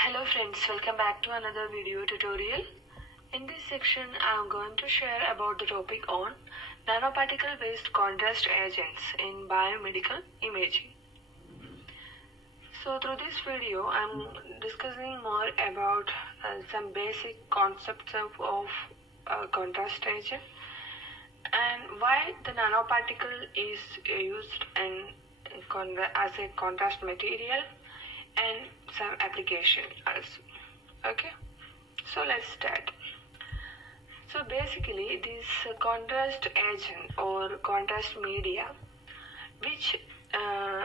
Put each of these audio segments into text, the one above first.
Hello friends, welcome back to another video tutorial. In this section, I am going to share about the topic on nanoparticle based contrast agents in biomedical imaging. So through this video, I am discussing more about some basic concepts of contrast agent and why the nanoparticle is used as a contrast material and some application also. Okay, so let's start. So basically this contrast agent or contrast media which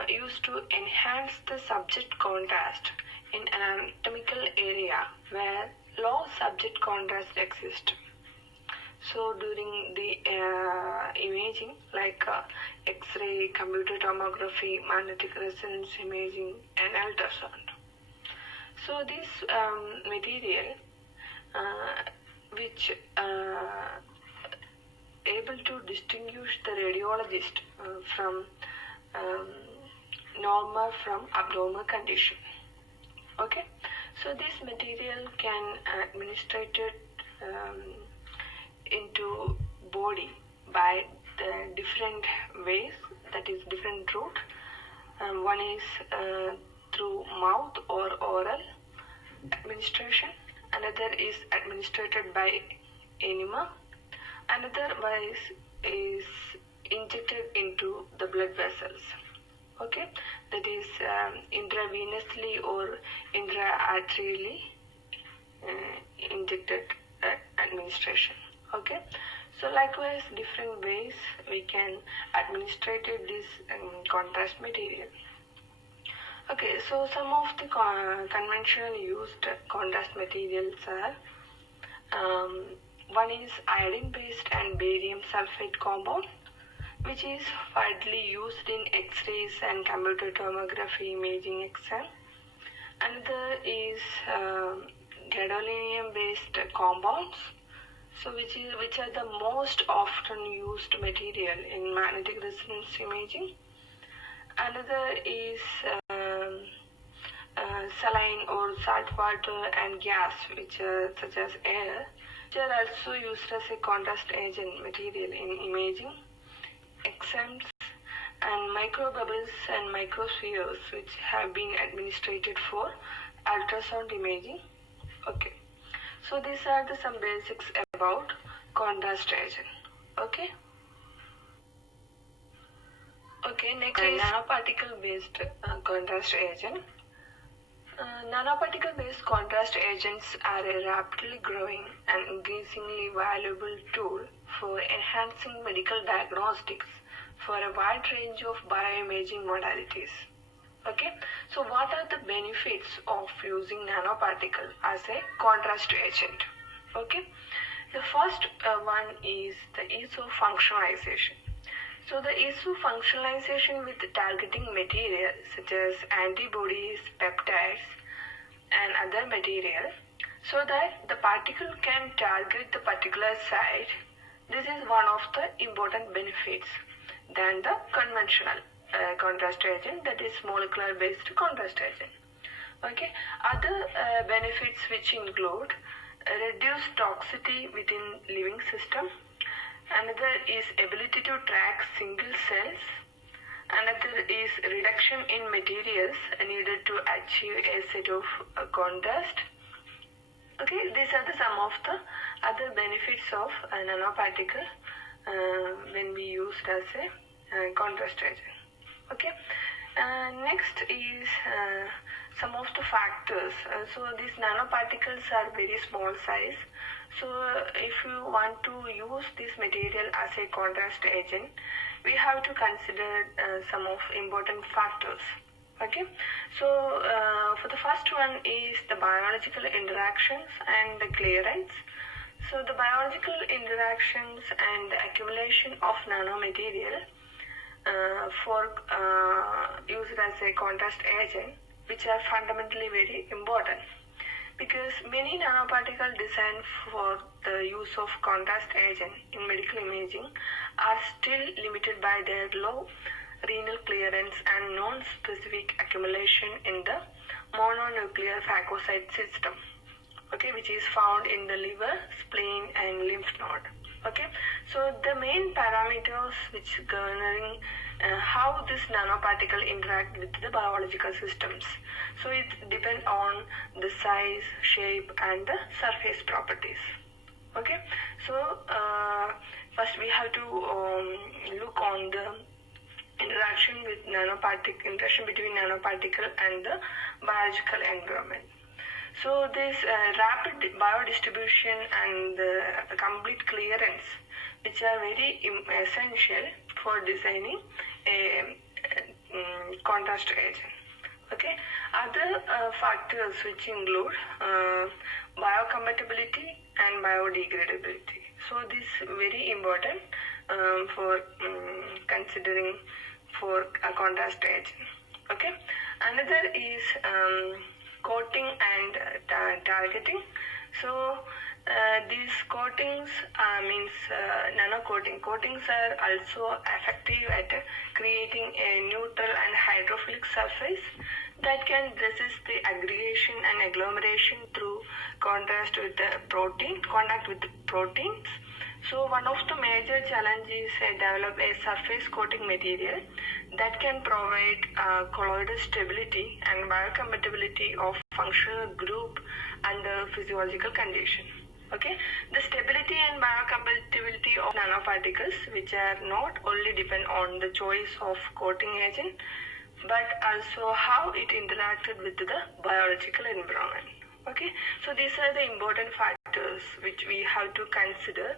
used to enhance the subject contrast in an anatomical area where low subject contrast exists. So during the imaging like X-ray, computer tomography, magnetic resonance imaging and ultrasound. So this material which able to distinguish the radiologist from normal from abnormal condition. Okay, so this material can administrated into body by the different ways, that is different route. One is through mouth or oral administration, another is administered by enema, another is injected into the blood vessels. Okay, that is intravenously or intra-arterially injected administration. Okay, so likewise different ways we can administrate this contrast material. Okay, so some of the conventional used contrast materials are one is iodine based and barium sulfate compound, which is widely used in X-rays and computer tomography imaging exam. Another is gadolinium based compounds, so which are the most often used material in magnetic resonance imaging. Another is saline or salt water and gas, which are such as air, which are also used as a contrast agent material in imaging exams, and microbubbles and microspheres, which have been administered for ultrasound imaging. Okay, so these are the some basics about contrast agent. Okay. Okay, next is nanoparticle based contrast agent. Nanoparticle based contrast agents are a rapidly growing and increasingly valuable tool for enhancing medical diagnostics for a wide range of bioimaging modalities. Okay, so what are the benefits of using nanoparticle as a contrast agent? Okay, the first one is the ease of functionalization. So the ease of functionalization with targeting material such as antibodies, peptides and other material, so that the particle can target the particular site. This is one of the important benefits than the conventional contrast agent, that is molecular based contrast agent. Okay, other benefits which include reduced toxicity within living system. Another is ability to track single cells. Another is reduction in materials needed to achieve a set of contrast. Okay, these are the some of the other benefits of a nanoparticle when we used as a contrast agent. Okay, next is some of the factors. So these nanoparticles are very small size. So if you want to use this material as a contrast agent, we have to consider some of important factors. Okay, so for the first one is the biological interactions and the clearance. So the biological interactions and the accumulation of nanomaterial for used as a contrast agent, which are fundamentally very important, because many nanoparticles designed for the use of contrast agent in medical imaging are still limited by their low renal clearance and non-specific accumulation in the mononuclear phagocyte system, okay, which is found in the liver, spleen, and lymph node. Okay, so the main parameters which governing how this nanoparticle interact with the biological systems. So it depends on the size, shape, and the surface properties. Okay, so first we have to look on the interaction between nanoparticle and the biological environment. So this rapid biodistribution and complete clearance, which are very essential for designing a contrast agent. Okay, other factors which include biocompatibility and biodegradability. So this is very important for considering for a contrast agent. Okay, another is coating and targeting. So these coatings means nano-coating. Coatings are also effective at creating a neutral and hydrophilic surface that can resist the aggregation and agglomeration through contact with the proteins. So one of the major challenges is develop a surface coating material that can provide colloidal stability and biocompatibility of functional group under physiological condition. Okay, the stability and biocompatibility of nanoparticles, which are not only depend on the choice of coating agent, but also how it interacted with the biological environment. Okay, so these are the important factors which we have to consider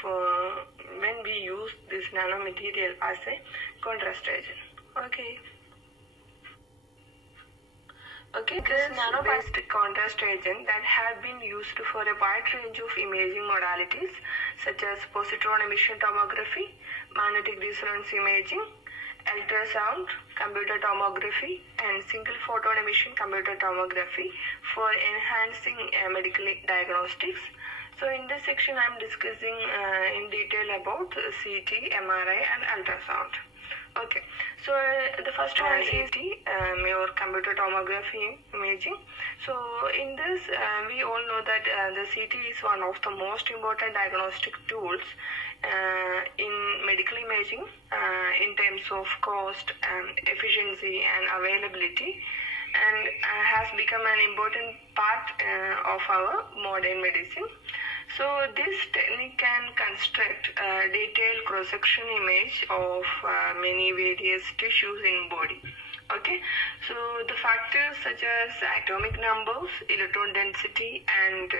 for when we use this nanomaterial as a contrast agent. Okay. Okay, this nano-based contrast agent that have been used for a wide range of imaging modalities such as positron emission tomography, magnetic resonance imaging, ultrasound, computer tomography, and single photon emission computer tomography for enhancing medical diagnostics. So in this section I am discussing in detail about CT, MRI, and ultrasound. Okay, so the first one is CT, your computer tomography imaging. So in this, we all know that the CT is one of the most important diagnostic tools in medical imaging in terms of cost, efficiency, and availability, and has become an important part of our modern medicine. So this technique can construct a detailed cross-section image of many various tissues in body. Okay, so the factors such as atomic numbers, electron density, and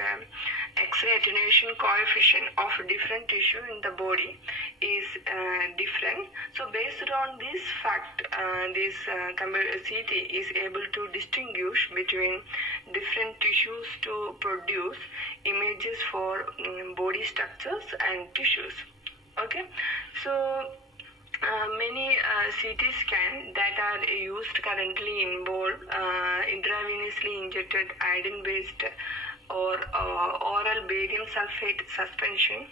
X-ray attenuation coefficient of different tissue in the body is different. So based on this fact, this CT is able to distinguish between different tissues to produce images for body structures and tissues. Okay, so many CT scans that are used currently involve intravenously injected iodine-based or oral barium sulfate suspension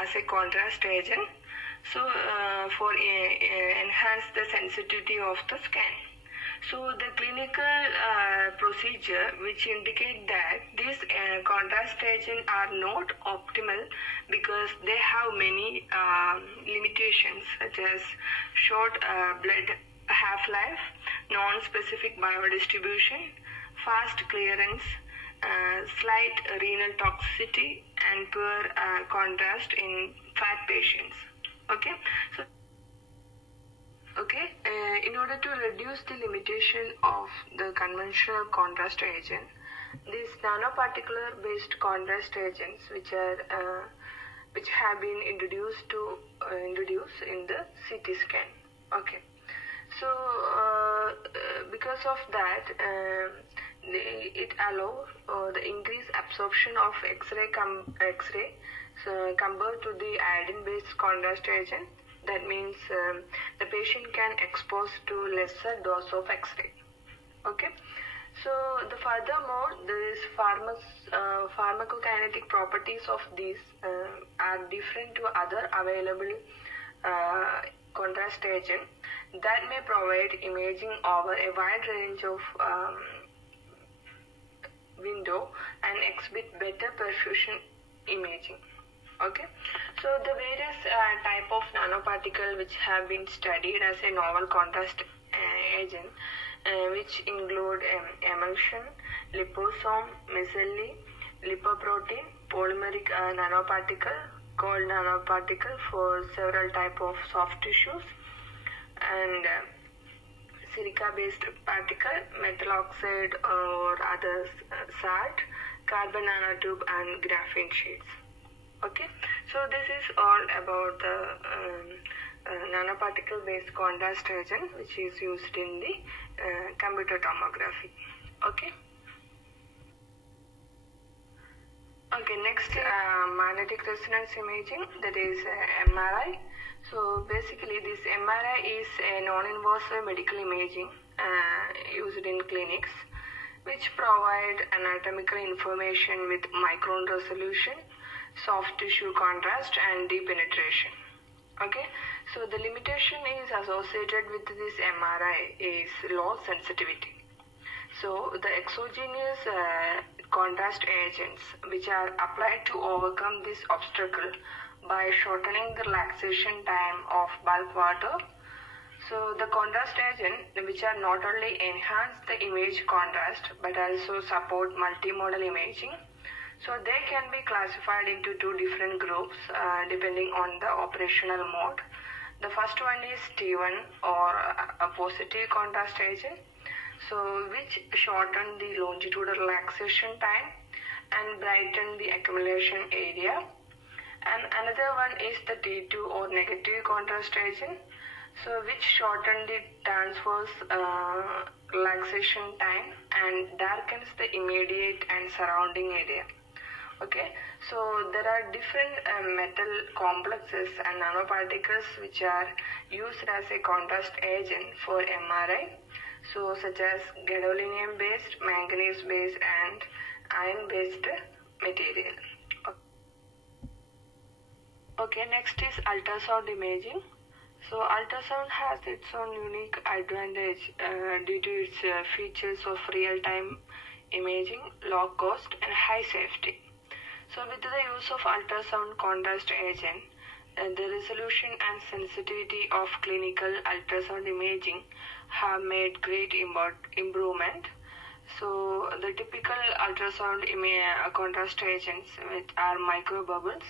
as a contrast agent. So for enhance the sensitivity of the scan. So the clinical procedure which indicate that these contrast agents are not optimal because they have many limitations such as short blood half-life, non-specific biodistribution, fast clearance, slight renal toxicity, and poor contrast in fat patients. Okay, so in order to reduce the limitation of the conventional contrast agent, these nanoparticular based contrast agents which have been introduced in the CT scan. Okay, so because of that it allows the increased absorption of X-ray compared to the iodine based contrast agent. That means the patient can expose to lesser dose of X-ray. Okay, so the furthermore, these pharmacokinetic properties of these are different to other available contrast agent. that may provide imaging over a wide range of window and exhibit better perfusion imaging. Okay, so the various type of nanoparticle which have been studied as a novel contrast agent, which include emulsion, liposome, micelle, lipoprotein, polymeric nanoparticle, cold nanoparticle for several type of soft tissues, and silica-based particle, metal oxide or others, salt, carbon nanotube, and graphene sheets. Okay, so this is all about the nanoparticle-based contrast agent which is used in the computer tomography. Okay. Okay, next magnetic resonance imaging, that is MRI. So basically this MRI is a non-invasive medical imaging used in clinics, which provide anatomical information with micron resolution, soft tissue contrast, and deep penetration. Okay, so the limitation is associated with this MRI is low sensitivity. So the exogenous contrast agents which are applied to overcome this obstacle by shortening the relaxation time of bulk water. So the contrast agent which are not only enhance the image contrast but also support multimodal imaging. So they can be classified into two different groups depending on the operational mode. The first one is T1 or a positive contrast agent, so which shorten the longitudinal relaxation time and brighten the accumulation area. And another one is the T2 or negative contrast agent, so which shorten the transverse relaxation time and darkens the immediate and surrounding area. Okay, so there are different metal complexes and nanoparticles which are used as a contrast agent for MRI, so such as gadolinium based, manganese based, and iron based material. Okay, next is ultrasound imaging. So ultrasound has its own unique advantage due to its features of real-time imaging, low cost, and high safety. So with the use of ultrasound contrast agent, the resolution and sensitivity of clinical ultrasound imaging have made great improvement. So the typical ultrasound contrast agents which are microbubbles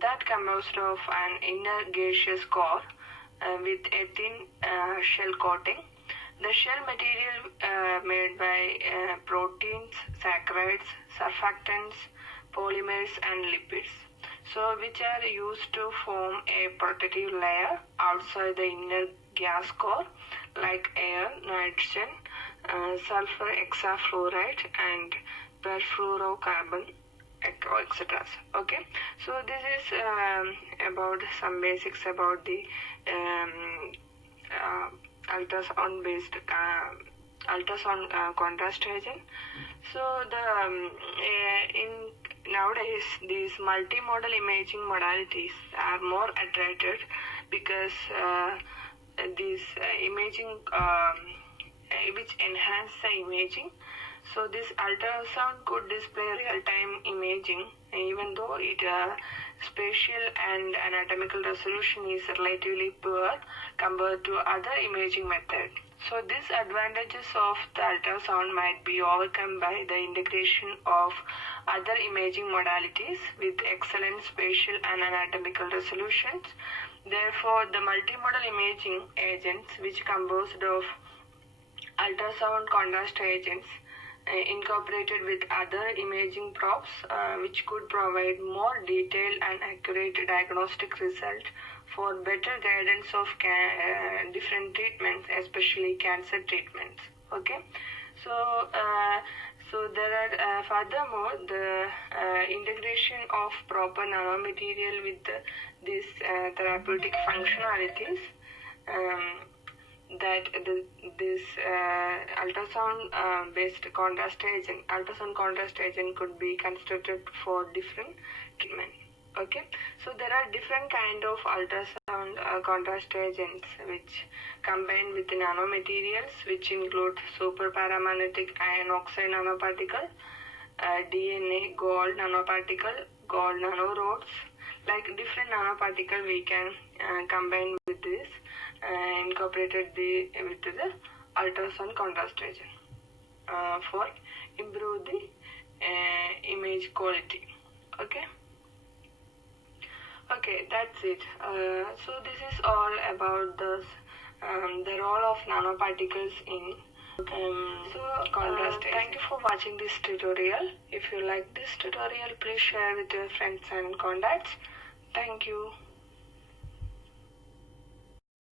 that composed of an inner gaseous core with a thin shell coating. The shell material made by proteins, saccharides, surfactants, polymers, and lipids, so which are used to form a protective layer outside the inner gas core like air, nitrogen, sulfur hexafluoride, and perfluorocarbon, etc. Okay, so this is about some basics about the ultrasound based ultrasound contrast agent. So the in nowadays these multimodal imaging modalities are more attracted because these imaging which enhance the imaging. So this ultrasound could display real-time imaging even though it spatial and anatomical resolution is relatively poor compared to other imaging methods. So these advantages of the ultrasound might be overcome by the integration of other imaging modalities with excellent spatial and anatomical resolutions. Therefore, the multimodal imaging agents which composed of ultrasound contrast agents incorporated with other imaging probes which could provide more detailed and accurate diagnostic result for better guidance of different treatments, especially cancer treatments. Okay, so so there are furthermore the integration of proper nanomaterial with these therapeutic functionalities that this ultrasound based contrast agent could be constructed for different treatment. Okay, so there are different kind of ultrasound ultrasound contrast agents which combine with nanomaterials which include superparamagnetic iron oxide nanoparticle, DNA gold nanoparticle, gold nanorods, like different nanoparticle we can combine with this incorporated with the ultrasound contrast agent for improve the image quality. Okay, that's it. So this is all about the role of nanoparticles in contrast. Thank you for watching this tutorial. If you like this tutorial, please share with your friends and contacts. Thank you.